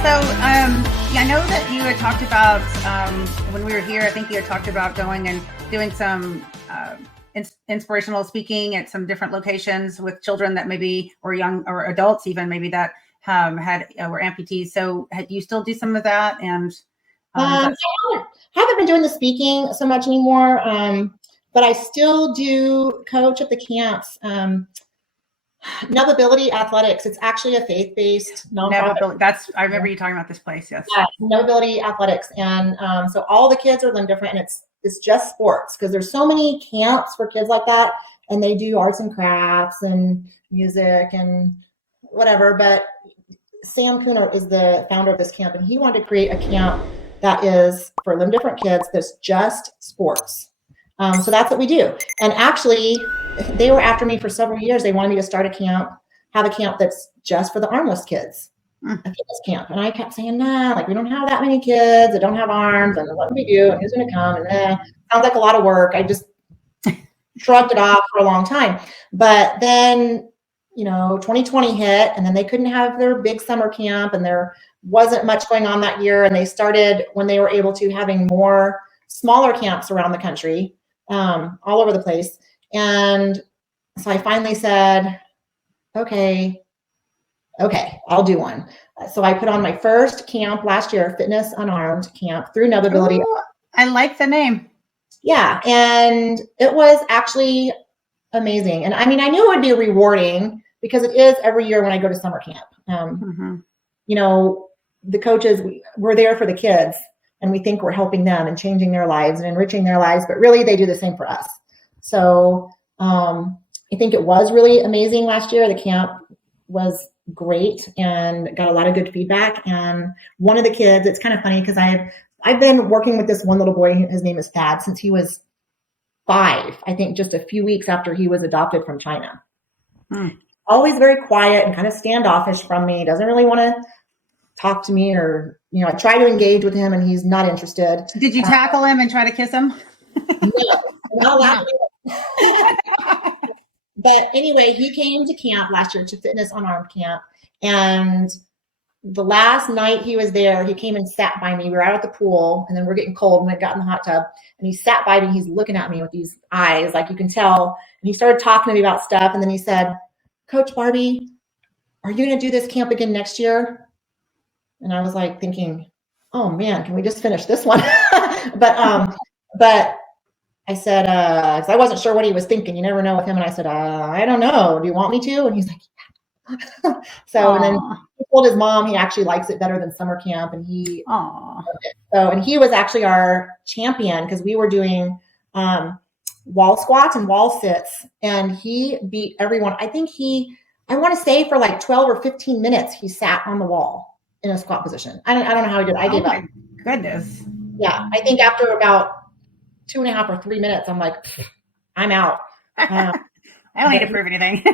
So, yeah, I know that you had talked about when we were here. I think you had talked about going and doing some inspirational speaking at some different locations with children that maybe or young or adults even maybe that were amputees. So, do you still do some of that? And I haven't been doing the speaking so much anymore, but I still do coach at the camps. Nevadability Athletics. It's actually a faith-based nonprofit. I remember you talking about this place. Yes. Yeah, Nevadability Athletics, and so all the kids are learning different, and it's just sports because there's so many camps for kids like that, and they do arts and crafts and music and whatever. But Sam Kuno is the founder of this camp, and he wanted to create a camp that is for limb different kids that's just sports. So that's what we do. And actually, they were after me for several years. They wanted me to start a camp, have a camp that's just for the armless kids, a fitness camp. And I kept saying, nah, like we don't have that many kids that don't have arms, and what do we do? And who's going to come? And sounds like a lot of work. I just shrugged it off for a long time. But then, 2020 hit, and then they couldn't have their big summer camp, and there wasn't much going on that year. And they started, when they were able to, having more smaller camps around the country, all over the place. And so I finally said, okay, I'll do one. So I put on my first camp last year, Fitness Unarmed camp through Nevadability. Ooh, I like the name. Yeah. And it was actually amazing. And I mean, I knew it would be rewarding because it is every year when I go to summer camp. The coaches, we're there for the kids, and we think we're helping them and changing their lives and enriching their lives, but really they do the same for us. So I think it was really amazing last year. The camp was great and got a lot of good feedback. And one of the kids, it's kind of funny because I've been working with this one little boy, his name is Thad, since he was 5, I think just a few weeks after he was adopted from China. Always very quiet and kind of standoffish from me, doesn't really want to talk to me, or I try to engage with him and he's not interested. Did you tackle him and try to kiss him? No. But anyway, he came to camp last year, to Fitness Unarmed camp, and the last night he was there, he came and sat by me. We were out at the pool, and then we're getting cold, and I got in the hot tub, and he sat by me. He's looking at me with these eyes, like you can tell, and he started talking to me about stuff, and then he said, "Coach Barbie, are you going to do this camp again next year?" And I was like thinking, oh man, can we just finish this one? But I said, because I wasn't sure what he was thinking. You never know with him. And I said, I don't know. Do you want me to? And he's like, yeah. And then he told his mom he actually likes it better than summer camp. And he loved it. And he was actually our champion because we were doing wall squats and wall sits. And he beat everyone. I think I want to say for like 12 or 15 minutes, he sat on the wall in a squat position. I don't know how he did it. I gave up. Goodness. Yeah. I think after about 2.5 or 3 minutes, I'm like, I'm out. I don't need to prove anything.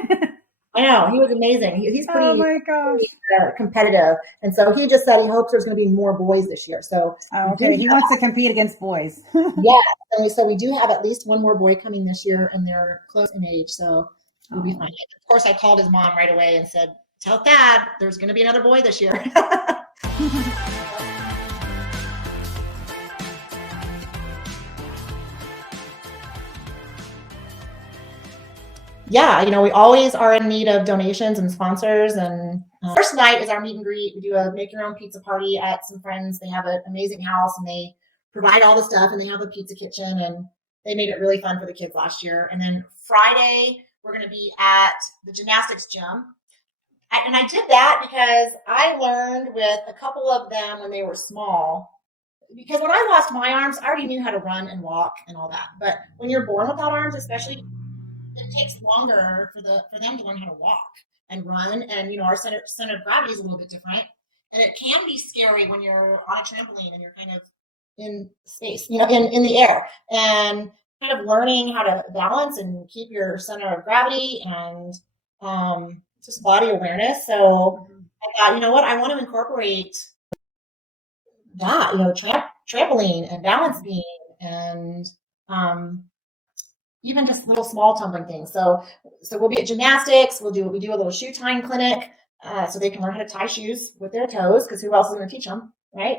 I know. He was amazing. He's pretty, oh my gosh, pretty competitive. And so he just said he hopes there's going to be more boys this year. So he wants to compete against boys. Yeah. And so we do have at least one more boy coming this year, and they're close in age. So we'll be fine. Of course, I called his mom right away and said, tell Dad there's going to be another boy this year. Yeah, we always are in need of donations and sponsors. And first night is our meet and greet. We do a make your own pizza party at some friends. They have an amazing house, and they provide all the stuff, and they have a pizza kitchen, and they made it really fun for the kids last year. And then Friday, we're going to be at the gymnastics gym. And I did that because I learned with a couple of them when they were small, because when I lost my arms, I already knew how to run and walk and all that. But when you're born without arms, especially, it takes longer for them to learn how to walk and run. And, our center of gravity is a little bit different. And it can be scary when you're on a trampoline and you're kind of in space, in the air, and kind of learning how to balance and keep your center of gravity and, just body awareness. So I thought, I want to incorporate that, trampoline and balance beam and even just little small tumbling things. So we'll be at gymnastics. We do a little shoe tying clinic so they can learn how to tie shoes with their toes, because who else is going to teach them, right?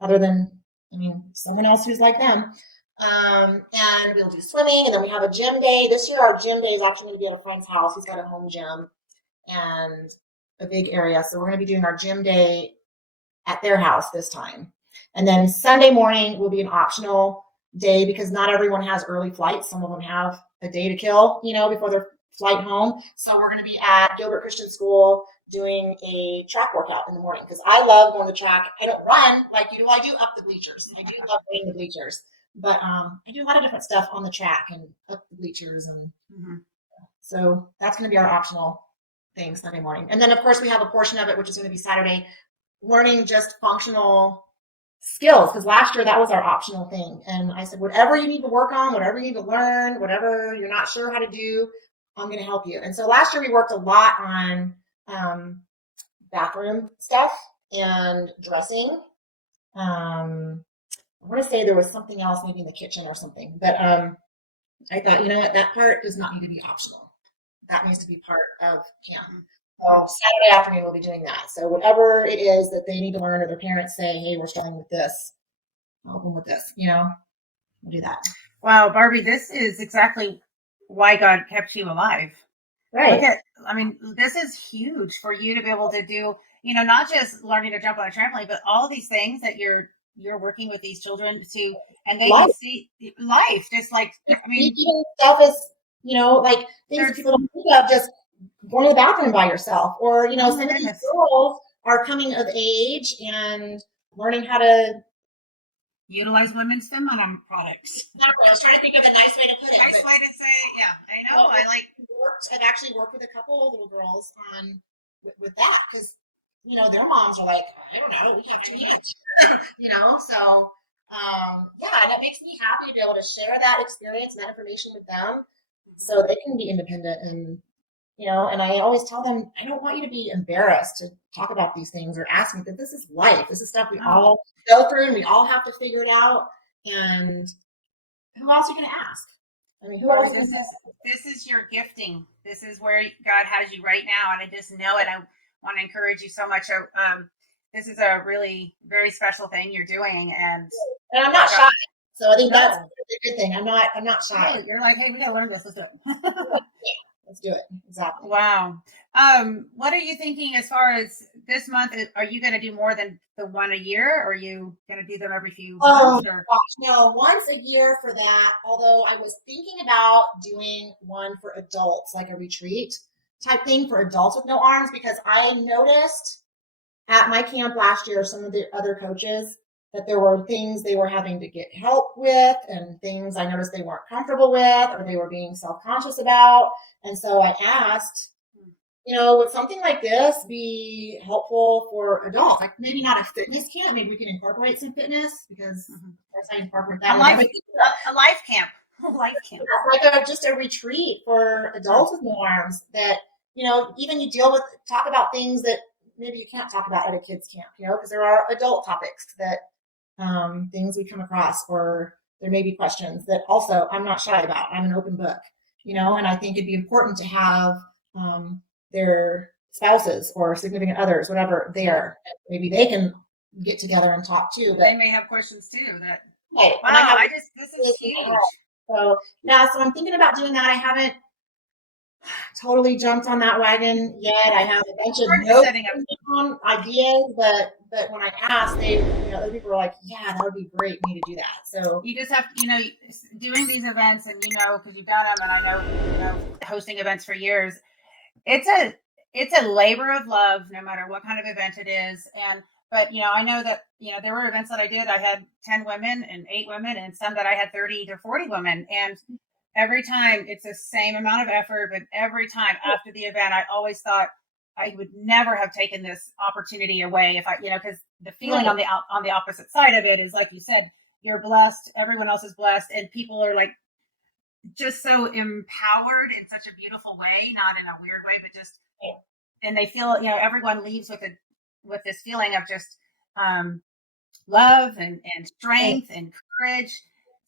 Other than, I mean, someone else who's like them. And we'll do swimming, and then we have a gym day. This year, our gym day is actually going to be at a friend's house. He's got a home gym and a big area. So we're going to be doing our gym day at their house this time. And then Sunday morning will be an optional day, because not everyone has early flights. Some of them have a day to kill, you know, before their flight home. So we're going to be at Gilbert Christian School doing a track workout in the morning, because I love going to the track. I don't run like you do. I do up the bleachers. I do love running the bleachers, but I do a lot of different stuff on the track and up the bleachers. And so that's going to be our optional thing Sunday morning. And then, of course, we have a portion of it, which is going to be Saturday, learning just functional skills, because last year that was our optional thing. And I said, whatever you need to work on, whatever you need to learn, whatever you're not sure how to do, I'm going to help you. And so last year we worked a lot on bathroom stuff and dressing. I want to say there was something else, maybe in the kitchen or something, but I thought, you know what, that part does not need to be optional. That needs to be part of camp. So Saturday afternoon we'll be doing that. So whatever it is that they need to learn, or their parents say, hey, we're struggling with this, I'll help them with this, you know, we'll do that. Wow, Barbie, this is exactly why God kept you alive. Right. Look at, I mean, this is huge for you to be able to do, you know, not just learning to jump on a trampoline, but all these things that you're working with these children to, and they can see life, just like, I mean, even stuff is, you know, like things that people don't think of, just going to the bathroom by yourself, or, you know, some of these girls are coming of age and learning how to utilize women's feminine products. Exactly. I was trying to think of a nice way to put it. Nice way to say, yeah, I know. I've actually worked with a couple of little girls on with that, because, you know, their moms are like, I don't know, we have 2 kids, you know, so yeah, and it makes me happy to be able to share that experience and that information with them, so they can be independent. And, you know, and I always tell them, I don't want you to be embarrassed to talk about these things or ask me, that this is life. This is stuff we all go through, and we all have to figure it out. And who else are you going to ask? I mean, who else? This is your gifting. This is where God has you right now. And I just know it. I want to encourage you so much. This is a really very special thing you're doing. And I'm not shy. So I think that's a good thing. I'm not shy. You're like, hey, we got to learn this. Let's do it. Let's do it. Exactly. Wow. What are you thinking as far as this month? Are you going to do more than the one a year? Or are you going to do them every few months? Or? Gosh, no, once a year for that. Although I was thinking about doing one for adults, like a retreat type thing for adults with no arms, because I noticed at my camp last year, some of the other coaches, that there were things they were having to get help with, and things I noticed they weren't comfortable with, or they were being self-conscious about. And so I asked, you know, would something like this be helpful for adults? Like maybe not a fitness camp. Maybe we can incorporate some fitness, because that's how you incorporate that. A life camp. A life camp. Like just a retreat for adults with no arms, that, you know, even you talk about things that maybe you can't talk about at a kids camp, you know, because there are adult topics that things we come across, or there may be questions that also I'm not shy about. I'm an open book, you know, and I think it'd be important to have their spouses or significant others, whatever, there. Maybe they can get together and talk too. But they may have questions too. Right. Wow, this is huge. So yeah, so I'm thinking about doing that. I haven't totally jumped on that wagon yet. I have a bunch of notes on ideas, but when I asked, other people were like, yeah, that would be great for me to do that. So you just have to, you know, doing these events, and, you know, because you've done them, and I know, you know, hosting events for years, it's a labor of love, no matter what kind of event it is. But, you know, I know that, you know, there were events that I did, I had 10 women and 8 women, and some that I had 30 to 40 women. And every time it's the same amount of effort, but every time after the event, I always thought I would never have taken this opportunity away if I, you know, because the feeling on the opposite side of it is, like you said, you're blessed, everyone else is blessed, and people are like just so empowered in such a beautiful way, not in a weird way, but just, and they feel, you know, everyone leaves with this feeling of just love and strength and courage.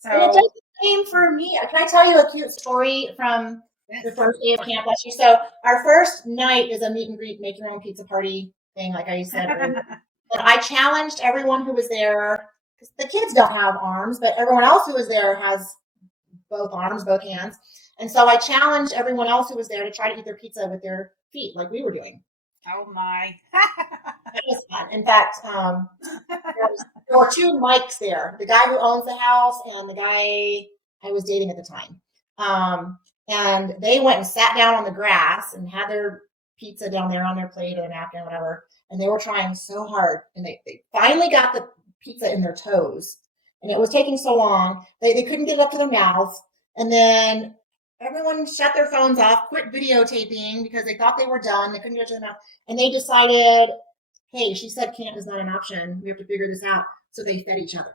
So it does the same for me. Can I tell you a cute story from The first day of camp last year. So our first night is a meet and greet, make your own pizza party thing, like I said earlier. But I challenged everyone who was there, because the kids don't have arms, but everyone else who was there has both arms, both hands. And so I challenged everyone else who was there to try to eat their pizza with their feet, like we were doing. Oh my. That was fun. In fact, there were two Mikes there, the guy who owns the house and the guy I was dating at the time. And they went and sat down on the grass and had their pizza down there on their plate or a napkin or whatever. And they were trying so hard. And they finally got the pizza in their toes. And it was taking so long. They couldn't get it up to their mouths. And then everyone shut their phones off, quit videotaping because they thought they were done. They couldn't get it to their mouth. And they decided, hey, she said camp is not an option. We have to figure this out. So they fed each other.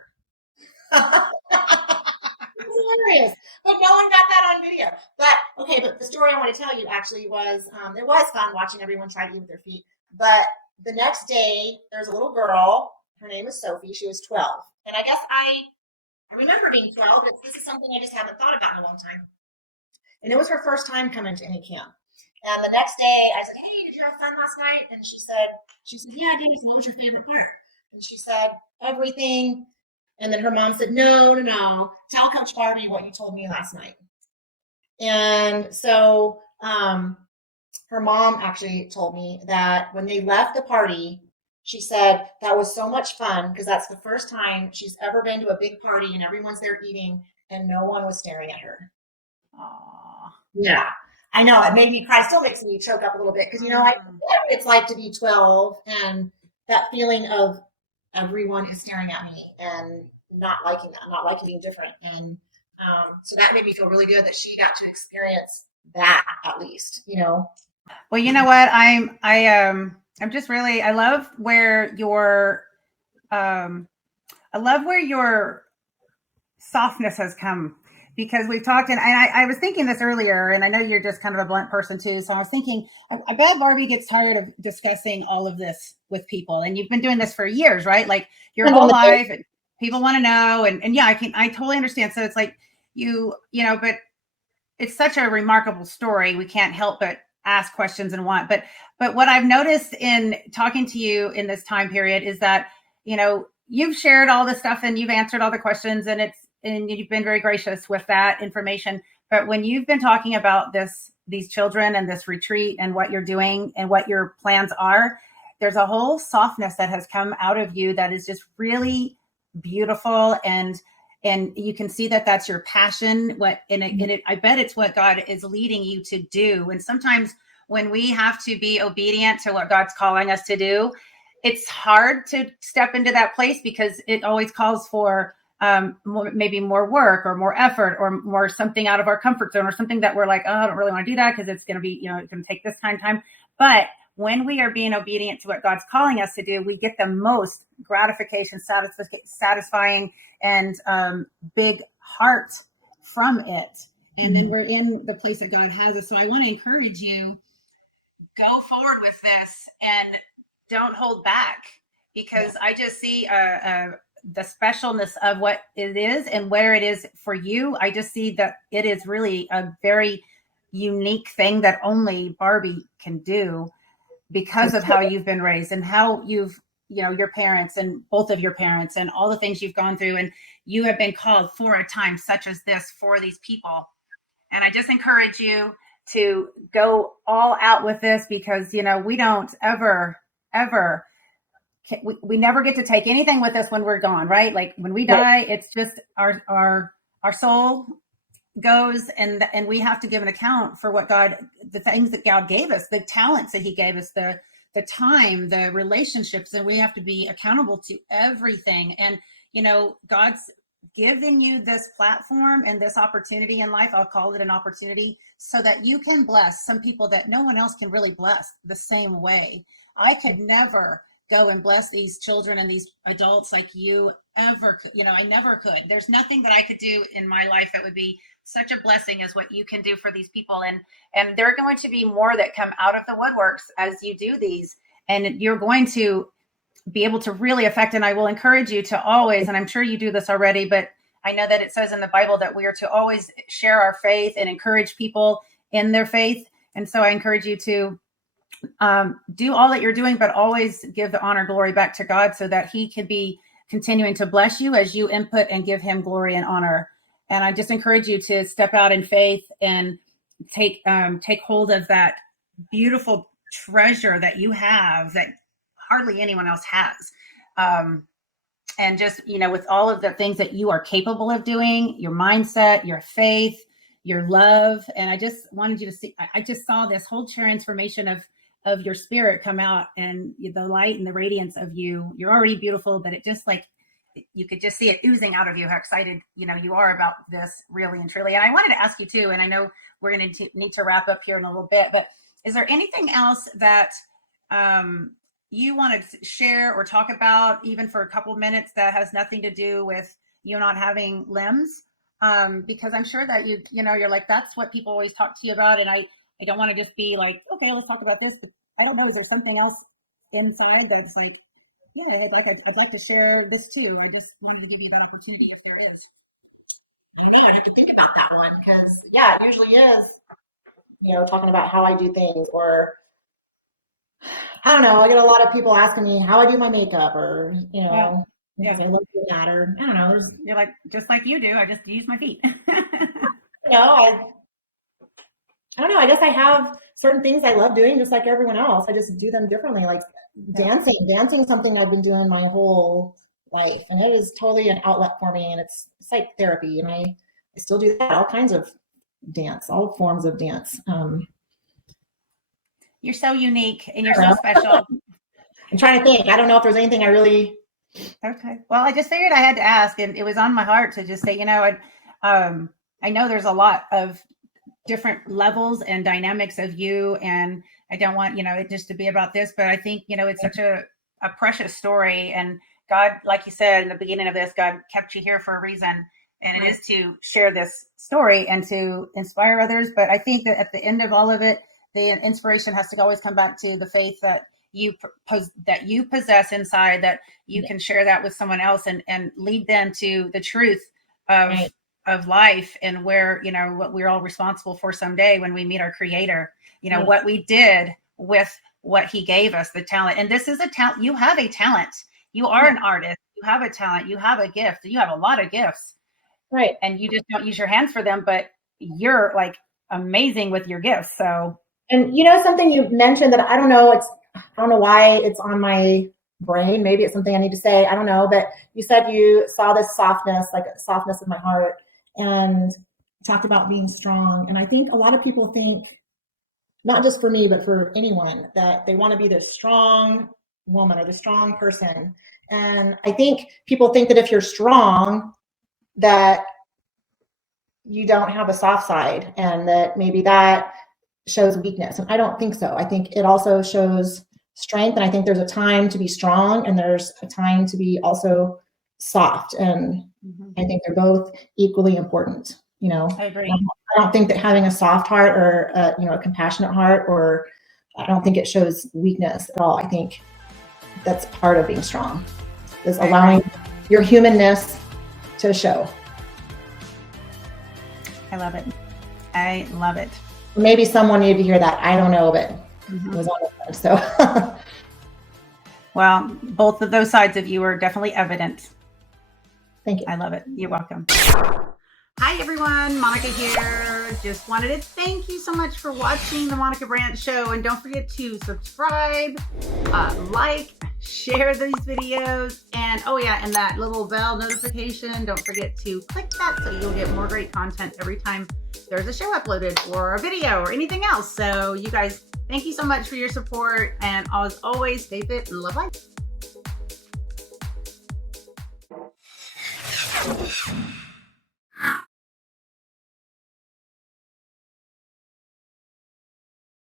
It was hilarious. But no one got that on video. But okay, but the story I want to tell you actually was it was fun watching everyone try to eat with their feet. But the next day, there's a little girl. Her name is Sophie. She was 12. And I guess I remember being 12, but this is something I just haven't thought about in a long time. And it was her first time coming to any camp. And the next day I said, hey, did you have fun last night? And she said, yeah, I did. So what was your favorite part? And she said, everything. And then her mom said, no. Tell Coach Barbie what you told me last night. And so her mom actually told me that when they left the party, she said that was so much fun because that's the first time she's ever been to a big party and everyone's there eating and no one was staring at her. Aww. Yeah, I know. It made me cry. Still makes me choke up a little bit because, you know, I forget what it's like to be 12 and that feeling of everyone is staring at me and not liking that, not liking being different. And so that made me feel really good that she got to experience that at least, you know. Well, you know what? I'm just really, I love where your softness has come, because we've talked, and I was thinking this earlier, and I know you're just kind of a blunt person too. So I was thinking, I bet Barbie gets tired of discussing all of this with people, and you've been doing this for years, right? Like your whole life, and people want to know, and yeah, I totally understand. So it's like you know, but it's such a remarkable story. We can't help but ask questions and want, but what I've noticed in talking to you in this time period is that, you know, you've shared all this stuff and you've answered all the questions, and you've been very gracious with that information. But when you've been talking about these children and this retreat and what you're doing and what your plans are, there's a whole softness that has come out of you that is just really beautiful. And you can see that that's your passion. I bet it's what God is leading you to do. And sometimes when we have to be obedient to what God's calling us to do, it's hard to step into that place because it always calls for maybe more work or more effort or more something out of our comfort zone or something that we're like, oh, I don't really want to do that because it's going to be, you know, it's going to take this kind of time. But when we are being obedient to what God's calling us to do, we get the most gratification, satisfying, and big heart from it. And then we're in the place that God has us. So I want to encourage you, go forward with this and don't hold back, because I just see the specialness of what it is and where it is for you. I just see that it is really a very unique thing that only Barbie can do because of how you've been raised and how you've, you know, your parents and both of your parents and all the things you've gone through. And you have been called for a time such as this for these people. And I just encourage you to go all out with this, because, you know, we don't ever, we never get to take anything with us when we're gone, right? Like when we die, it's just our soul goes, and we have to give an account for what the things that God gave us, the talents that he gave us, the time, the relationships, and we have to be accountable to everything. And, you know, God's given you this platform and this opportunity in life. I'll call it an opportunity so that you can bless some people that no one else can really bless the same way. I could never go and bless these children and these adults like you ever could. You know, I never could. There's nothing that I could do in my life that would be such a blessing as what you can do for these people. And there are going to be more that come out of the woodworks as you do these, and you're going to be able to really affect. And I will encourage you to always, and I'm sure you do this already, but I know that it says in the Bible that we are to always share our faith and encourage people in their faith. And so I encourage you to do all that you're doing, but always give the honor, glory back to God so that he can be continuing to bless you as you input and give him glory and honor. And I just encourage you to step out in faith and take hold of that beautiful treasure that you have that hardly anyone else has. And just, with all of the things that you are capable of doing, your mindset, your faith, your love. And I just wanted you to see, I just saw this whole transformation of your spirit come out, and the light and the radiance of you. You're already beautiful, but it just you could just see it oozing out of you, how excited, you are about this, really and truly. And I wanted to ask you too, and I know we're going to need to wrap up here in a little bit, but is there anything else that you want to share or talk about, even for a couple of minutes, that has nothing to do with you not having limbs? Because I'm sure that you're like, that's what people always talk to you about. And I don't want to just be like, okay, let's talk about this, but I don't know, is there something else inside that's like, yeah, I'd like to share this too. I just wanted to give you that opportunity if there is. I don't know, I'd have to think about that one, because yeah, it usually is, talking about how I do things, or I don't know, I get a lot of people asking me how I do my makeup, or Yeah. I look good at, or I don't know. You're like, just like you do, I just use my feet. I don't know, I guess I have certain things I love doing just like everyone else. I just do them differently, like dancing. Dancing is something I've been doing my whole life, and it is totally an outlet for me, and it's like therapy, and I still do that, all kinds of dance, all forms of dance. You're so unique and you're so special. I'm trying to think. I don't know if there's anything I really. Okay. Well, I just figured I had to ask, and it was on my heart to just say, I know there's a lot of different levels and dynamics of you, and I don't want, it just to be about this, but I think, it's such a precious story, and God, like you said in the beginning of this, God kept you here for a reason, and it is to share this story and to inspire others. But I think that at the end of all of it, the inspiration has to always come back to the faith that you possess inside, that you can share that with someone else and lead them to the truth of life, and where, what we're all responsible for someday when we meet our creator, what we did with what he gave us, the talent. And this is a talent. You have a talent. You are an artist. You have a talent. You have a gift. You have a lot of gifts. Right. And you just don't use your hands for them, but you're like amazing with your gifts. So, and something you mentioned that I don't know why it's on my brain. Maybe it's something I need to say. I don't know. But you said you saw this softness, like a softness of my heart, and talked about being strong. And I think a lot of people think, not just for me, but for anyone, that they want to be the strong woman or the strong person. And I think people think that if you're strong, that you don't have a soft side, and that maybe that shows weakness. And I don't think so. I think it also shows strength. And I think there's a time to be strong, and there's a time to be also soft. And I think they're both equally important. I agree. I don't think that having a soft heart, or a compassionate heart, or I don't think it shows weakness at all. I think that's part of being strong, is allowing your humanness to show. I love it. I love it. Maybe someone needed to hear that. I don't know, but it was on the so. Well, both of those sides of you are definitely evident. Thank you. I love it. You're welcome. Hi, everyone. Monica here. Just wanted to thank you so much for watching the Monica Brant Show. And don't forget to subscribe, like, share these videos. And oh yeah, and that little bell notification, don't forget to click that so you'll get more great content every time there's a show uploaded, or a video, or anything else. So you guys, thank you so much for your support. And as always, stay fit and love life.